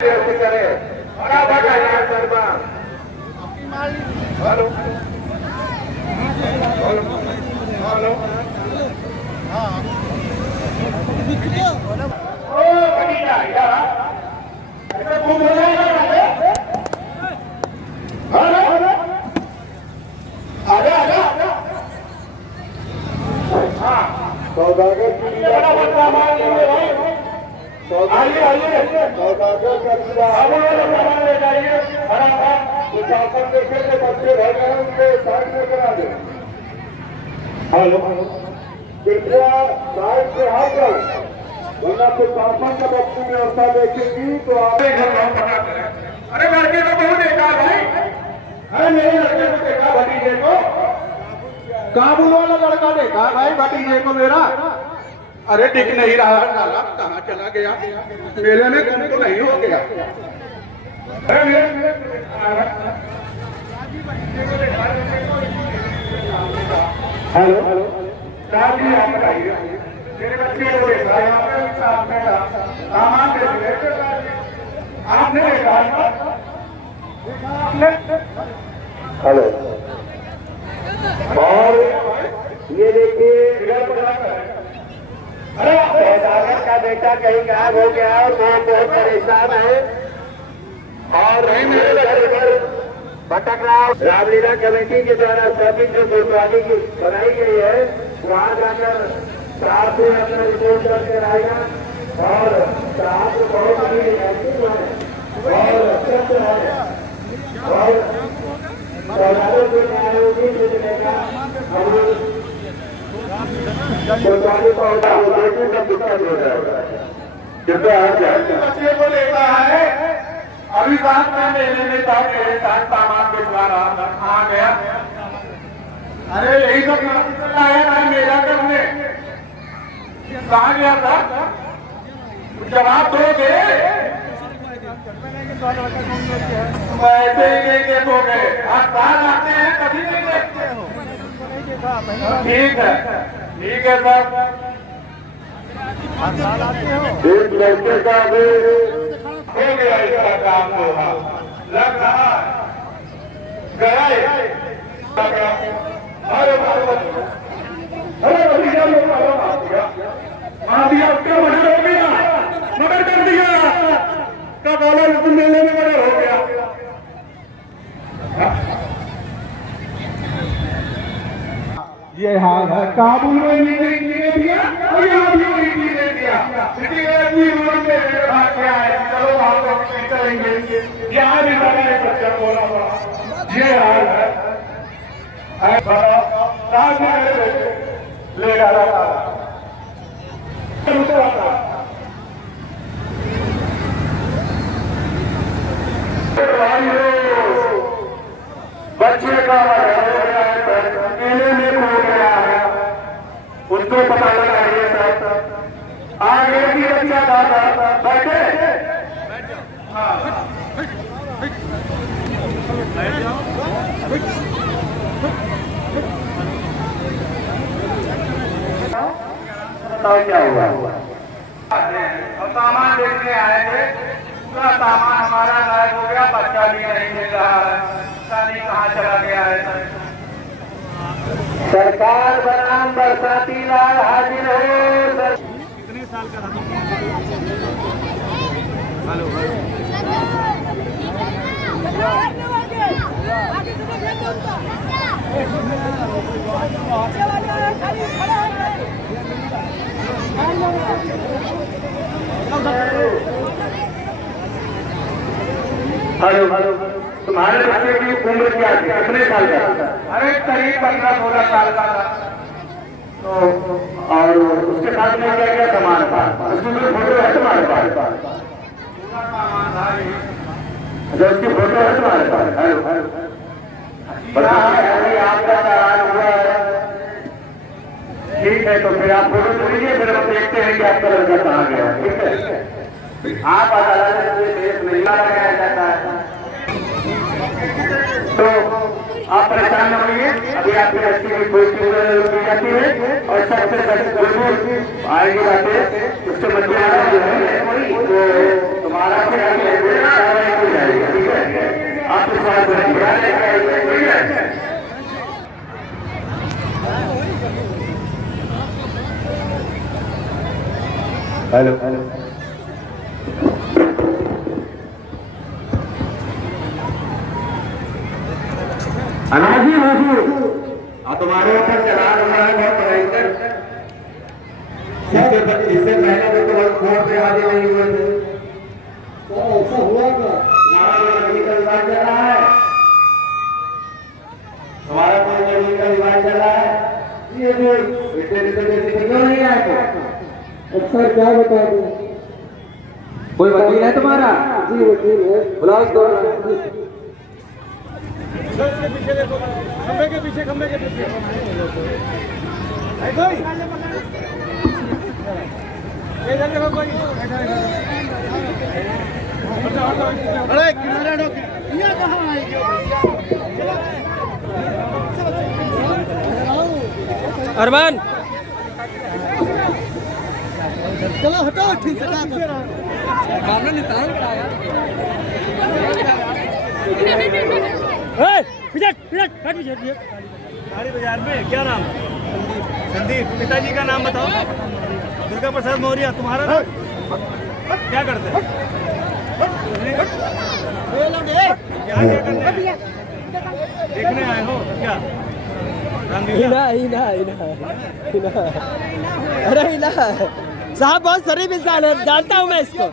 करे बराबर का यार करबा हेलो हेलो हेलो हां ओ बढ़िया यार अरे घूम रहा है हेलो आजा आजा हां सौदागर की बड़ा बड़ा माल ले भाई आइए आइए सौदागर का सामान ले जाइए फटाफट प्रशासन देखे के बच्चे रह गए उनके साइड में करा दे हेलो कृपया साइड से हट जाओ वरना प्रशासन का बच्चे व्यवस्था देखेंगी तो आप अरे लड़के को बहुत देखा भाई अरे मेरे लड़के को देखा भतीजे को काबुल वाला लड़का देखा भाई भतीजे को मेरा अरे टिक नहीं रहा नाला कहाँ चला गया मेले में कम तो नहीं हो गया हेलो हेलो जी आप बताइए मेरे बच्चे को देखा यहाँ पे आपने सामान आपने देखा आपने हेलो और ये देखिए अरे सौदागर का बेटा कहीं गायब हो गया और वो बहुत परेशान है और मेरे घर पर भटक रहा रामलीला कमेटी के द्वारा सभी जो गुरुद्वारे की बनाई गई है वहाँ जाकर साहब से अपना रिपोर्ट करके आएगा और साहब को बहुत ही एक्टिव है और अत्यंत है और सौदागर के न्यायोगी से मिलेगा गुरुद्वारे को दिक्कत हो जाएगा बच्चे को लेता है अभी बात में मेरे में था मेरे साथ सामान भिजवा रहा था कहाँ गया अरे यही तो आया था मेरा करने कहाँ गया था जवाब दोगे ऐसे ही नहीं देखोगे आप बाहर आते हैं कभी नहीं देखते हो ठीक है सर एक लड़के का भी हो गया इसका काम तो लग रहा गया अरे भतीजा लोग मार दिया उसका मर्डर हो गया मर्डर कर दिया का बोला मेले में मर्डर हो गया ये हाल है काबुल में नहीं दिया और यहाँ भी नहीं दिया चलो वहां पर करेंगे यहाँ भी बच्चा बोला बड़ा ये हाल है ले रहा बच्चे का मेले में हो गया है उसको पता लगा ये सब आगे भी बच्चा दादा बैठे बताओ क्या हुआ और सामान देखने आए थे पूरा सामान हमारा गायब हो गया बच्चा भी नहीं मिल रहा है पता नहीं कहाँ चला गया है सरकार बनाम बरसाती लाल हाजिर हो कितने साल का था हेलो हेलो हेलो तुम्हारे बच्चे की उम्र क्या थी कितने साल का अरे करीब 15-16 साल का था तो और उसके साथ में क्या क्या सामान था उसकी फोटो है तुम्हारे पास उसकी फोटो है तुम्हारे पास हेलो आपका चालान हुआ है ठीक है तो फिर आप फोटो लीजिए फिर हम देखते हैं कि आपका लड़का कहाँ गया ठीक है आप अदालत में देश नहीं लगाया जाता है तो आप परेशान न होइए अभी आपकी बच्ची की कोई की जाती है और सबसे आएगी बातें उससे बच्चे जो है हमारा कार्रवाई हो जाएगी। ठीक है, आपके साथ ठीक है। हेलो हेलो अनाजी हुजूर तुम्हारे ऊपर चलान हो रहा है बहुत भयंकर। इससे पहले तो तुम कोर्ट में हाजिर नहीं हुए थे, तो ऐसा हुआ क्या? तुम्हारा कोई जमीन का विवाद चल रहा है? तुम्हारा कोई जमीन का विवाद चल रहा है? ये जो क्यों नहीं आए? अक्सर क्या बता दूं? कोई वकील है तुम्हारा? जी वकील है। बुलाओ उसको। पीछे देखो, खंबे के पीछे है कोई? इधर देखो कोई। अरे किनारे हटो, ये कहाँ है? अरमान चलो हटो, ठीक है। मामला निशान कराया। गाड़ी बाजार में क्या नाम? संदीप। पिताजी का नाम बताओ। दुर्गा प्रसाद मौर्य। तुम्हारा नाम क्या करते हैं? क्या करने देखने आए हो क्या? अरे साहब बहुत शरीफ इंसान है, जानता हूँ मैं इसको।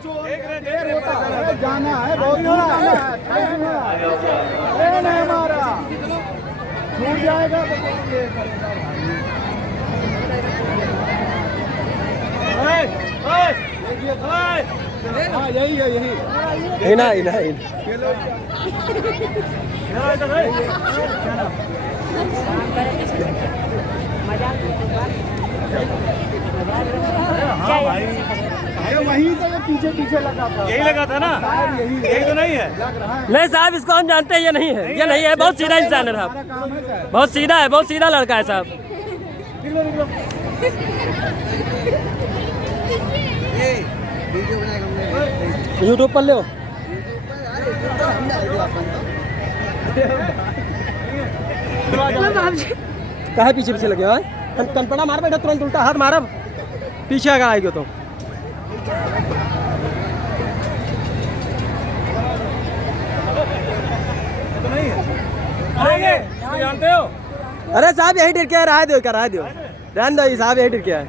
जाना है बहुत हमारा छूट जाएगा यही है यही इना वहीं से ये पीछे पीछे लगा था। यही लगा था ना? यही तो नहीं है? नहीं साहब, इसको हम जानते हैं, ये नहीं है, ये नहीं है। बहुत सीधा इंसान है साहब, बहुत सीधा है, बहुत सीधा लड़का है साहब। यूट्यूब पर ले कहा पीछे पीछे लगे हो? कनपड़ा मार बैठा, तुरंत उल्टा हाथ मारा, पीछे अगर आएगा तो। जानते हो? अरे साहब यही डर के राय दो, करा दो, रहने दो साहब, यही डर के है।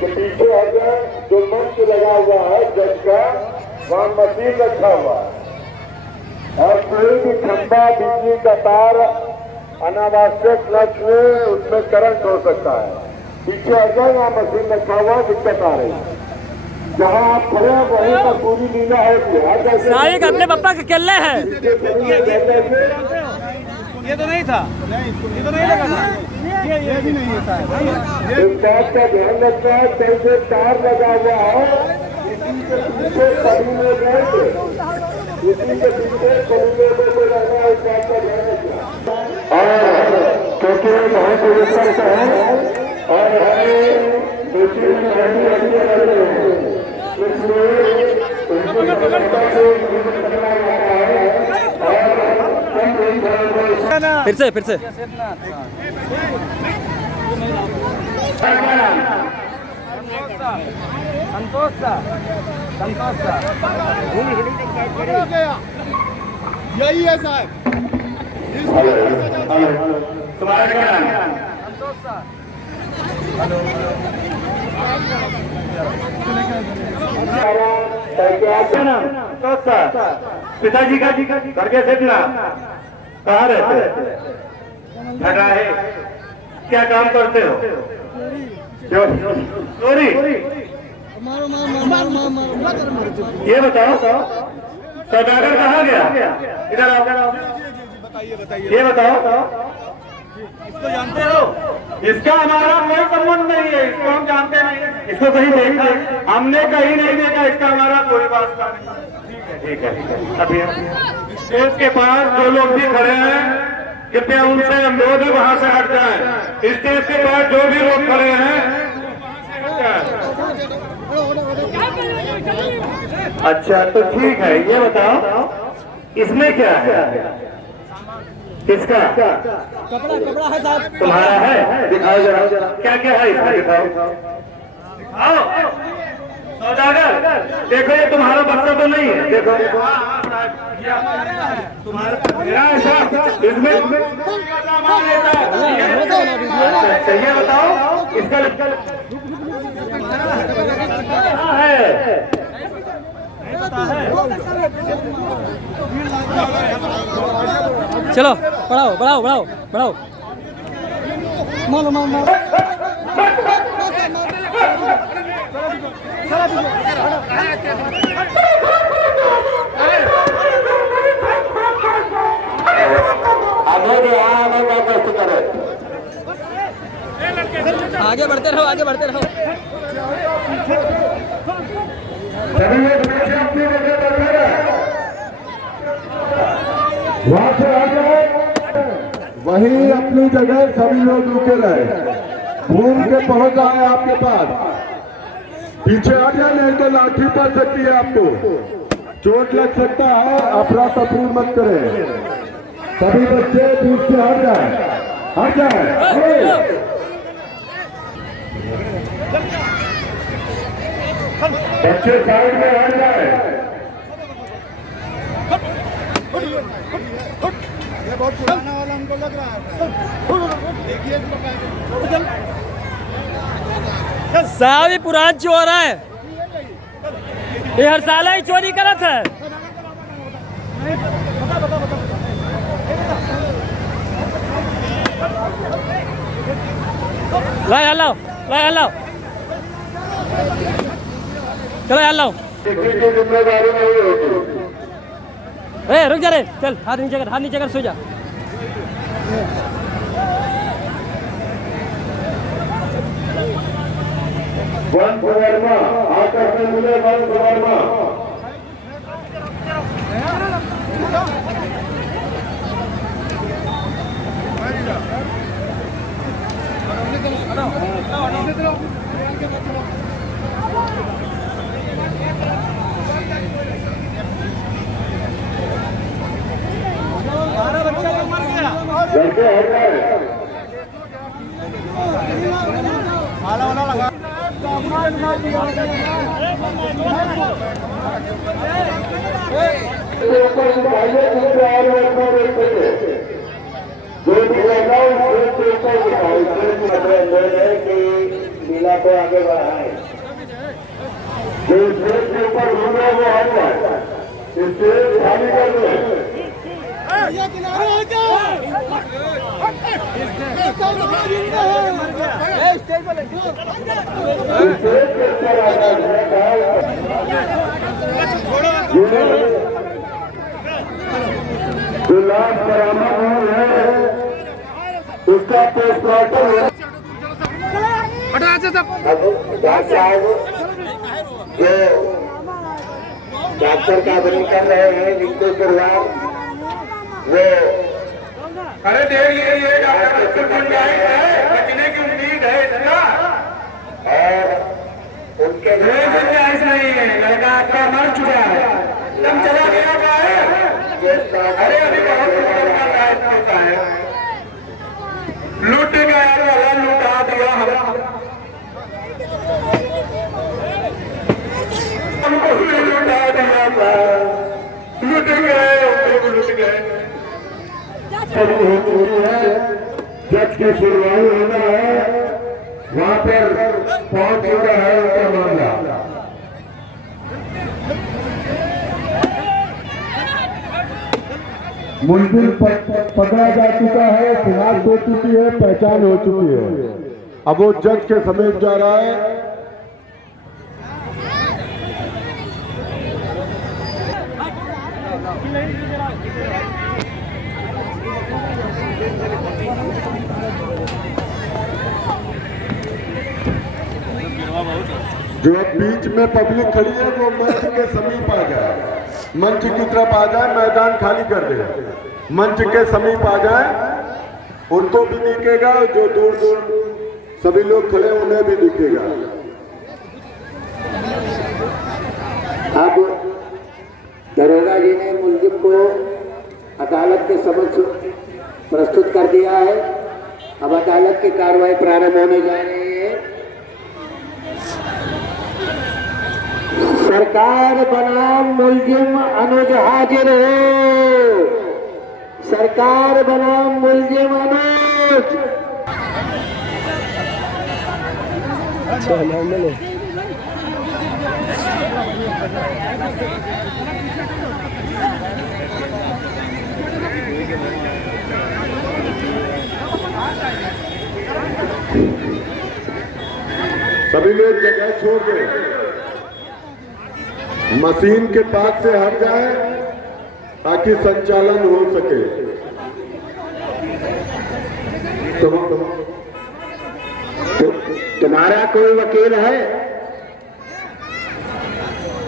पीछे अगर जो मंच लगा हुआ है जज का, वहाँ मशीन रखा हुआ है, और कोई भी खंभा, बिजली का तार अनावश्यक न छुए, उसमें करंट हो सकता है। पीछे अगर वहाँ मशीन रखा हुआ, दिक्कत आ रही है। जहाँ आप खड़े हैं वहीं पर पूरी लीला है। साहिब अपने पापा के केले हैं। ये तो नहीं था, ये तो नहीं लगा था, ये भी नहीं है शायद। इस बात का ध्यान रखना है, कैसे तार लगा हुआ है, इसी के पीछे कभी में गए, इसी के पीछे कभी में रहना है, इस बात का ध्यान रखना। और क्योंकि बहुत व्यवस्था से है और हमें दूसरी फिर से यही है साहब। तुम्हारा क्या नाम है? पिताजी का घर के सेठना कहाँ रहते? ठगा है। क्या काम करते हो? चोरी? ये बताओ सौदागर कहाँ गया? इधर आओ। ये बताओ, इसको जानते हो? इसका हमारा कोई संबंध नहीं है, इसको हम जानते नहीं, इसको कहीं देखा हमने, कहीं नहीं देखा, इसका हमारा कोई वास्ता नहीं। ठीक है। अभी स्टेज के पास जो लोग भी खड़े हैं, कृपया उनसे अनुरोध है वहां से हट जाएं। स्टेज के पास जो भी लोग खड़े हैं अच्छा तो ठीक है, ये बताओ इसमें क्या है? किसका? कपड़ा है साहब। तुम्हारा है? दिखाओ जरा, क्या क्या है इसमें, दिखाओ। आओ सौदागर, देखो ये तुम्हारा बक्सा तो नहीं है, देखो तुम्हारा मेरा ऐसा इसमें सामान रहता है। अच्छा ये बताओ इसका है? चलो बढ़ाओ बढ़ाओ बढ़ाओ बढ़ाओ। मारो मारो मारो। आगे बढ़ते रहो, आगे बढ़ते रहो। वहां से आ जाए, वही अपनी जगह सभी लोग रुके रहे, घूम के पहुंच आए आपके पास। पीछे आ जाए, नहीं तो लाठी पड़ सकती है, आपको चोट लग सकता है। अफरा तफरी मत करें, सभी बच्चे बीच से हट जाए, हट जाए। बच्चे साइड में हट जाए। ये बहुत पुराना वाला हमको लग रहा है। देखिए साहब ये पुरान चोर है, ये हर साल ही चोरी करत है। ला हलाओ, ला हलाओ, चलो हलाओ। जिम्मेदारी नहीं होती। ए रुक जा रे, चल हाथ नीचे कर, हाथ नीचे कर, सो जा। वंश वर्मा आकर से मिले, वंश वर्मा। लड़के हट गए। जो भी लगा लीला को आगे बढ़ाए, जो स्टेज के ऊपर घूम रहे वो हट जाए, स्टेज खाली कर दो। जो लाश बरामद हुई है उसका पोस्टमार्टम डॉक्टर का बनी कर रहे हैं, जिनको परिवार वो अरे देख लीजिए डॉक्टर बचने की उम्मीद है इसका, और उनके गुंजाइश नहीं है। लड़का आपका मर चुका है, दम चला गया है। अरे अभी बहुत होता है, लूट गया वाला लुटा दिया हमको, लुटा दिया था, लुट गए, लुट गए। जज की सुनवाई होना है, वहां पर पहुंच चुका है उनका मामला। मुलजिम पकड़ा जा चुका है, शिनाख्त हो चुकी है, पहचान हो चुकी है। अब वो जज के समीप जा रहा है। जो बीच में पब्लिक खड़ी है वो मंच के समीप आ जाए, मंच की तरफ आ जाए, मैदान खाली कर दे, मंच के समीप आ जाए, उनको भी दिखेगा, जो दूर दूर सभी लोग खड़े उन्हें भी दिखेगा। अब दरोगा जी ने मुलजिम को अदालत के समक्ष प्रस्तुत कर दिया है। अब अदालत की कार्रवाई प्रारंभ होने जा रही है। सरकार बनाम मुलजिम अनुज हाजिर हो। सरकार बनाम मुलजिम अनुज। सभी लोग जगह छोड़ दे, मशीन के पास से हट जाए ताकि संचालन हो सके। तुम्हारा कोई वकील है?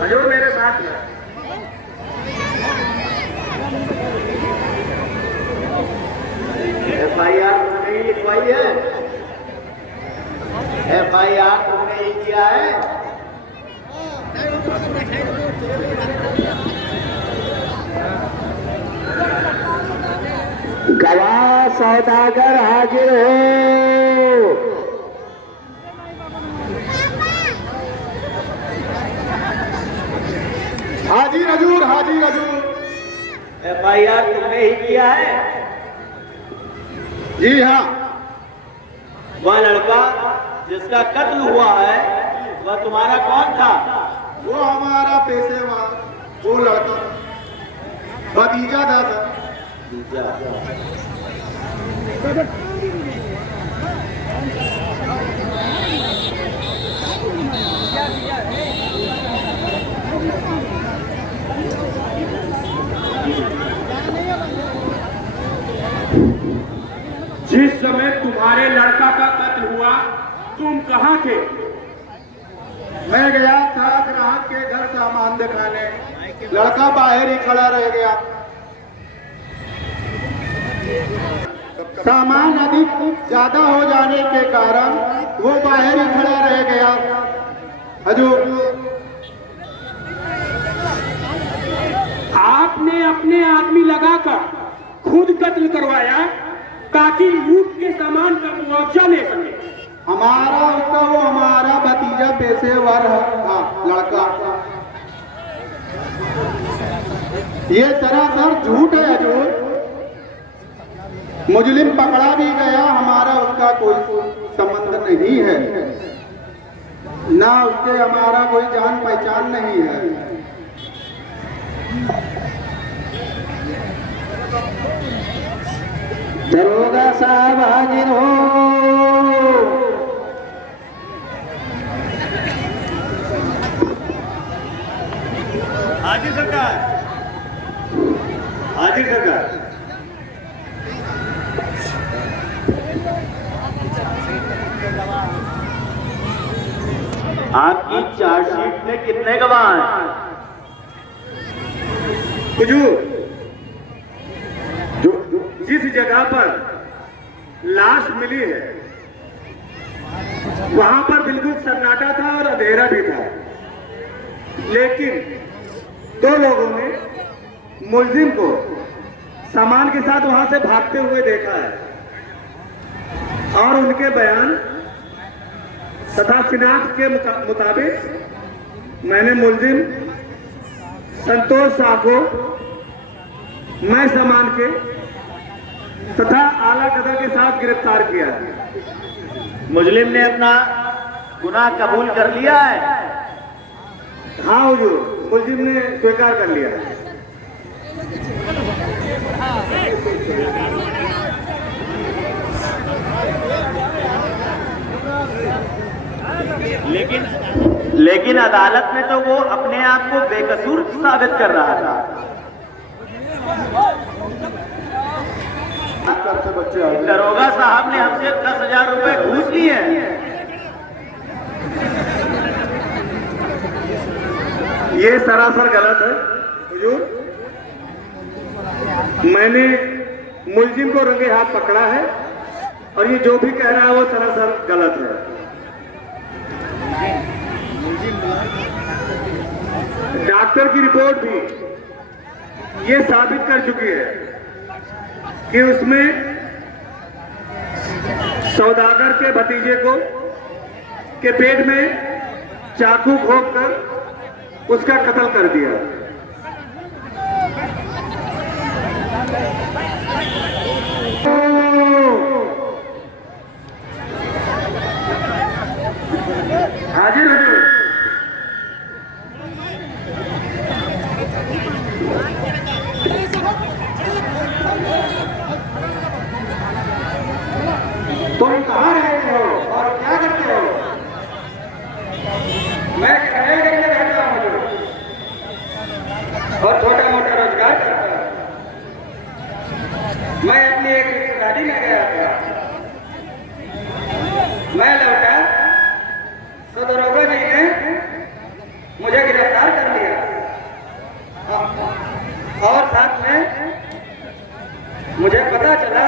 हजूर मेरे साथ में। FIR तुमने ही लिखवाई है? FIR तुमने ही किया है? गवाह सौदागर हाजिर हो। हाजिर हजूर, हाजिर हजूर। FIR तुमने ही किया है? जी हाँ। वह लड़का जिसका कत्ल हुआ है वह तुम्हारा कौन था? वो हमारा पेशेवर, वो लड़का भतीजा था सर। जिस समय तुम्हारे लड़का का कत्ल हुआ तुम कहाँ थे? मैं गया था ग्राहक के घर सामान दिखाने, लड़का बाहर ही खड़ा रह गया। सामान अधिक ज्यादा हो जाने के कारण वो बाहर ही खड़ा रह गया। हजूर, आपने अपने आदमी लगाकर खुद कत्ल करवाया ताकि लूट के सामान का मुआवजा ले सके। हमारा उसका वो हमारा भतीजा पेशेवर था लड़का। ये सरासर झूठ है हजूर। मुजरिम पकड़ा भी गया, हमारा उसका कोई संबंध नहीं है, ना उसके हमारा कोई जान पहचान नहीं है। दरोगा साहब हाजिर हो। हाजिर सरकार, हाजिर सरकार। आपकी चार्जशीट में कितने गवाह हैं? हुजूर, जिस जगह पर लाश मिली है वहां पर बिल्कुल सन्नाटा था और अंधेरा भी था, लेकिन दो लोगों ने मुलजिम को सामान के साथ वहां से भागते हुए देखा है और उनके बयान तथा शिनाख्त के मुताबिक मैंने मुलजिम संतोष शाह को मैं सामान के तथा आला कदर के साथ गिरफ्तार किया है। मुजरिम ने अपना गुनाह कबूल कर लिया है? हाँ हुजूर, मुलजिम ने स्वीकार कर लिया है। लेकिन अदालत में तो वो अपने आप को बेकसूर साबित कर रहा था। दरोगा साहब ने हमसे 10,000 रुपए घूस लिए हैं। ये सरासर गलत है हुजूर। मैंने मुलजिम को रंगे हाथ पकड़ा है और ये जो भी कह रहा है वो सरासर गलत है। डॉक्टर की रिपोर्ट भी ये साबित कर चुकी है कि उसमें सौदागर के भतीजे को के पेट में चाकू घोंपकर उसका कत्ल कर दिया। हाजिर हुजूर। तुम कहाँ रहते हो और क्या करते हो? मैं किराए घर में रहता हूँ और छोटा मोटा रोजगार करता हूँ। मैं अपनी एक रिश्तेदारी में गया था। मैं लौटा तो दरोगा जी ने मुझे गिरफ्तार कर लिया और साथ में मुझे पता चला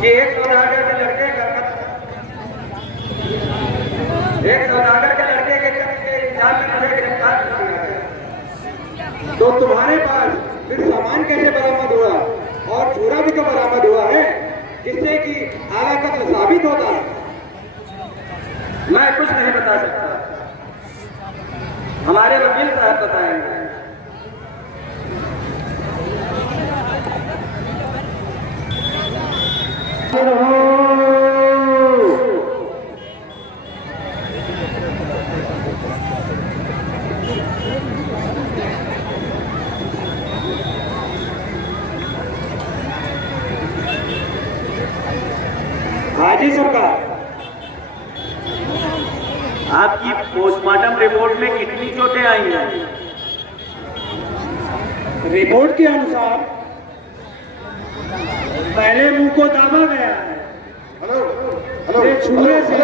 कि एक सौदागर के लड़के के इल्जाम में मुझे गिरफ्तार कर लिया गया। तो तुम्हारे पास फिर सामान कैसे बरामद हुआ और चूरा भी तो बरामद हुआ है जिससे कि आला कत्ल साबित होता है? मैं कुछ नहीं बता सकता, हमारे वकील साहब बताएंगे। हाजी सरकार, आपकी पोस्टमार्टम रिपोर्ट में कितनी चोटें आई हैं? रिपोर्ट के अनुसार पहले मुंह को दाबा गया है, छुरे से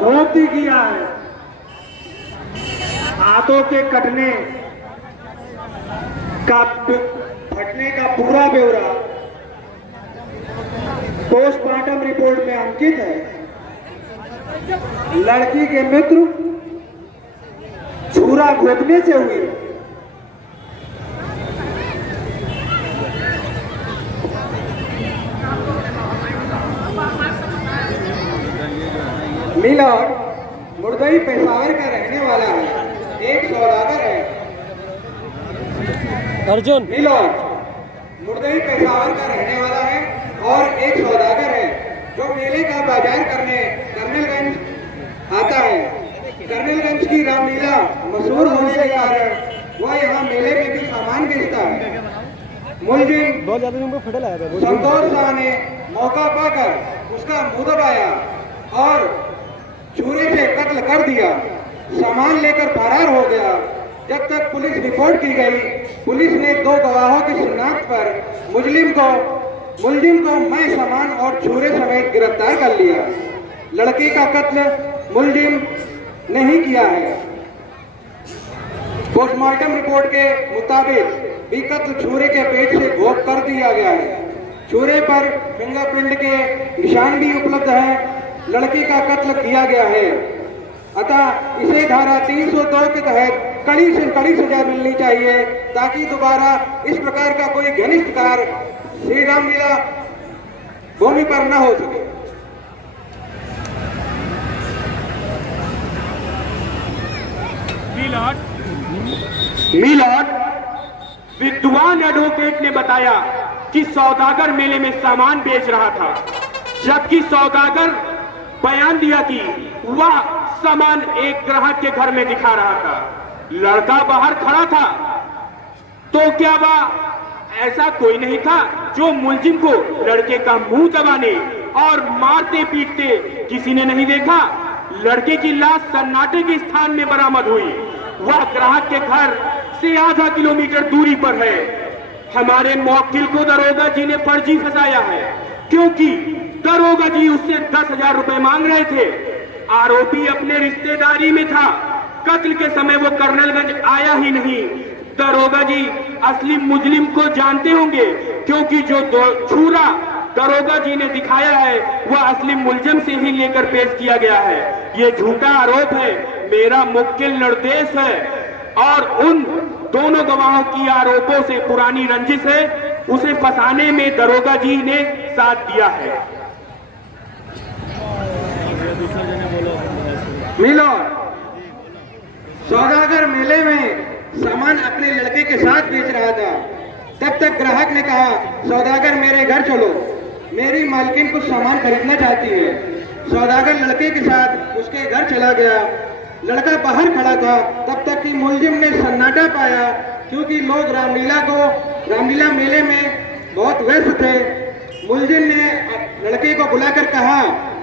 घोंप भी किया है, हाथों के कटने का फटने का पूरा ब्यौरा पोस्टमार्टम रिपोर्ट में अंकित है। लड़की के मृत्यु छुरा घोंपने से हुई। मिलर मुर्दई पेशावर का रहने वाला है, एक सौदागर है। अर्जुन मिलर मुर्दई पेशावर का रहने वाला है और एक सौदागर है जो मेले का बाजार करने कर्नलगंज आता है। कर्नलगंज की रामलीला मशहूर होने के कारण वह यहाँ मेले में भी सामान बेचता है। मुलजिम संतोष शाह ने मौका पाकर उसका मुंह दबाया और छुरे से कत्ल कर दिया। सामान लेकर फरार हो गया। जब तक पुलिस रिपोर्ट की गई, पुलिस ने 2 गवाहों की शिनाख्त पर मुलजिम को मैं सामान और छुरे समेत गिरफ्तार कर लिया। लड़की का कत्ल मुलजिम नहीं किया है। पोस्टमार्टम रिपोर्ट के मुताबिक भी कत्ल छुरे के पेट से घोंप कर दिया गया है। छुरे पर फिंगरप्रिंट के निशान भी उपलब्ध है। लड़की का कत्ल किया गया है, अतः इसे धारा 302 के तहत कड़ी से कड़ी सजा मिलनी चाहिए ताकि दोबारा इस प्रकार का कोई घनिष्ठ कार्य श्री रामलीला भूमि पर न हो सके। मिलॉर्ड, विद्वान एडवोकेट ने बताया कि सौदागर मेले में सामान बेच रहा था, जबकि सौदागर बयान दिया कि वह सामान एक ग्राहक के घर में दिखा रहा था। लड़का बाहर खड़ा था, तो क्या वह ऐसा कोई नहीं था जो मुलजिम को लड़के का मुंह दबाने और मारते पीटते किसी ने नहीं देखा? लड़के की लाश सन्नाटे के स्थान में बरामद हुई। वह ग्राहक के घर से आधा किलोमीटर दूरी पर है। हमारे मुवक्किल को दरोगा जी ने फर्जी फंसाया है, क्योंकि दरोगा जी उससे 10,000 रुपए मांग रहे थे। आरोपी अपने रिश्तेदारी में था। कत्ल के समय वो कर्नलगंज आया ही नहीं। दरोगा जी असली मुजरिम को जानते होंगे, क्योंकि जो छुरा दरोगा जी ने दिखाया है वह असली मुलजिम से ही लेकर पेश किया गया है। ये झूठा आरोप है। मेरा मुख्य निर्देश है और उन दोनों गवाहों की आरोपों से पुरानी रंजिश है, उसे फंसाने में दरोगा जी ने साथ दिया है। मिलोर, सौदागर मेले में सामान अपने लड़के के साथ बेच रहा था। तब तक ग्राहक ने कहा, सौदागर मेरे घर चलो, मेरी मालकिन कुछ सामान खरीदना चाहती है। सौदागर लड़के के साथ उसके घर चला गया। लड़का बाहर खड़ा था, तब तक कि मुलजिम ने सन्नाटा पाया, क्योंकि लोग रामलीला मेले में बहुत व्यस्त थे। मुलजिम ने लड़के को बुलाकर कहा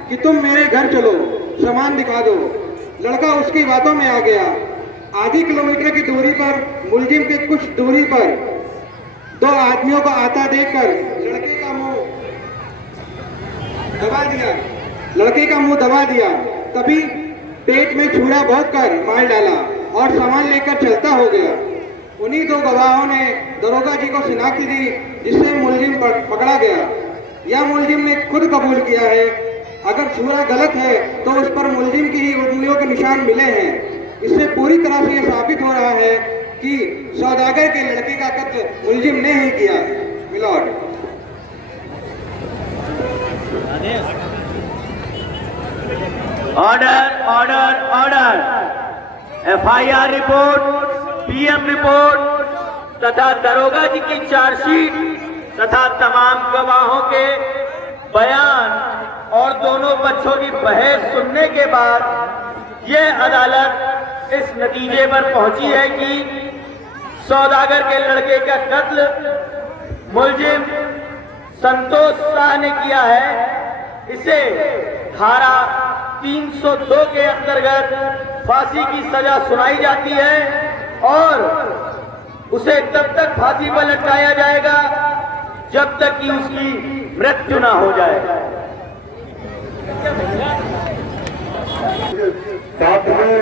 कि तुम मेरे घर चलो, सामान दिखा दो। लड़का उसकी बातों में आ गया। आधी किलोमीटर की दूरी पर, मुलजिम के कुछ दूरी पर, दो आदमियों को आता देखकर लड़के का मुंह दबा दिया। तभी पेट में छुरा भोंककर मार डाला और सामान लेकर चलता हो गया। उन्हीं दो गवाहों ने दरोगा जी को शिनाख्त दी, जिससे मुलजिम पकड़ा गया। यह मुलजिम ने खुद कबूल किया है। अगर छुरा गलत है तो उस पर मुलजिम की ही उंगलियों के निशान मिले हैं। इससे पूरी तरह से यह साबित हो रहा है कि सौदागर के लड़के का कत्ल मुलजिम ने ही किया है। Milord, order order order. FIR report, PM report तथा दरोगा जी की चार्जशीट तथा तमाम गवाहों के बयान और दोनों पक्षों की बहस सुनने के बाद यह अदालत इस नतीजे पर पहुंची है कि सौदागर के लड़के का कत्ल मुलजिम संतोष शाह ने किया है। इसे धारा 302 के अंतर्गत फांसी की सजा सुनाई जाती है और उसे तब तक फांसी पर लटकाया जाएगा जब तक कि उसकी मृत्यु ना हो जाए। साथ में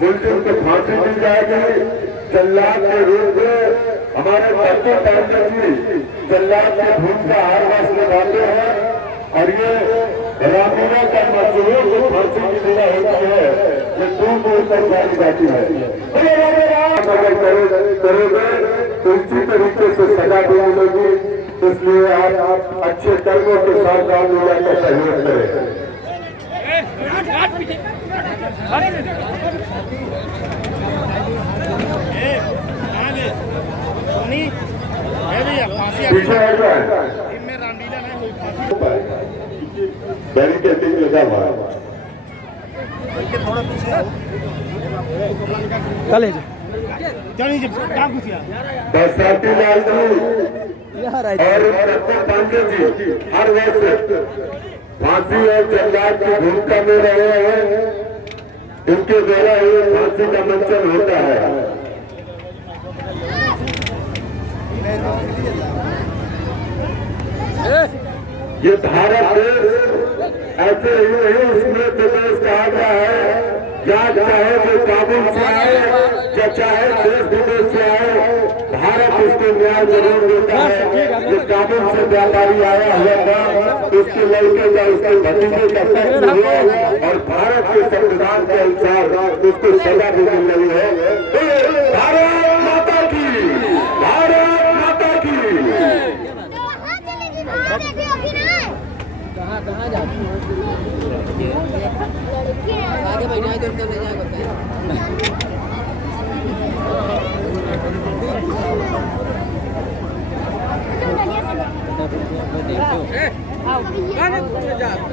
मुलजिम को फांसी दी जाएगी। जल्लाद के रूप में हमारे भक्ति पांडे जी जल्लाद की भूमिका हर वर्ष निभाते हैं और ये रामलीला का मशहूर जो फांसी की सजा होती है ये दूर दूर तक जानी जाती है। अगर करोगे तो इसी तरीके से सजा भी मिलेगी। इसलिए आप अच्छे कर्मों के साथ रामलीला का सहयोग करें। पीछे हट जाए, बैरिकेडिंग लगा हुआ है। बरसाती लाल जी और भक्ति पांडे जी हर वर्ष फांसी और जल्लाद की भूमिका में रहे हैं। इनके द्वारा ये फांसी का मंचन होता है। ये भारत देश ऐसे ही नहीं, उसमें प्रदेश कहा गया है। या चाहे वो काबुल से आए या चाहे देश विदेश से आए, भारत उसको न्याय जरूर देता है। जो काबुल से व्यापारी आया हुआ था, उसके लड़के का, उसके भतीजे का कत्ल हुआ और भारत के संविधान के अनुसार उसको सजा भी मिल रही है। भारत माता की, भारत माता की। आगे बैठा है तो ले जाएगा।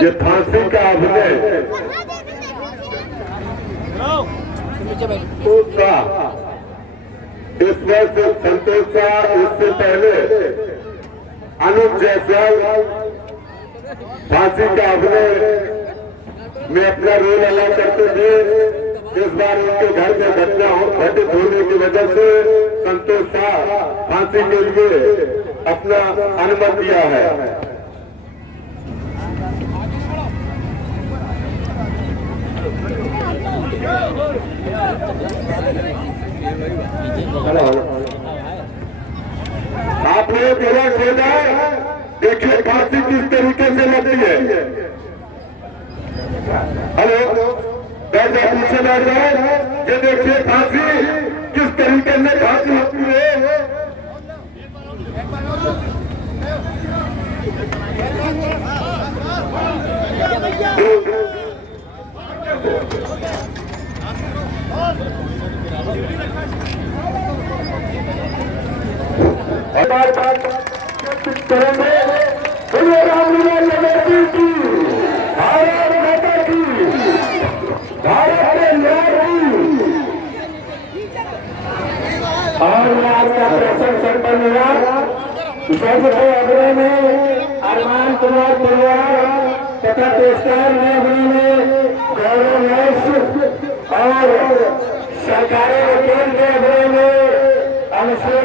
ये फांसी का अभिनय इसमें से संतोष शाह, इससे पहले अनुज जायसवाल फांसी का अभिनय में अपना रोल अदा करते थे। इस बार उनके घर में घटना घटित होने की वजह से संतोष शाह फांसी के लिए अपना अनुमति दिया है। जैसे पीछे बैठ जाए, ये देखिए फांसी किस तरीके से फांसी होती है। करेंगे रामलीला कमेटी की, भारत माता की, भारत के न्याय की। और आज का प्रसंग संपन्न हुआ। सबसे अग्रणी में अरमान कुमार परिवार तथा तेजपाल में गौरव और सरकारी वकील के अग्रणी में अनुष्ठेय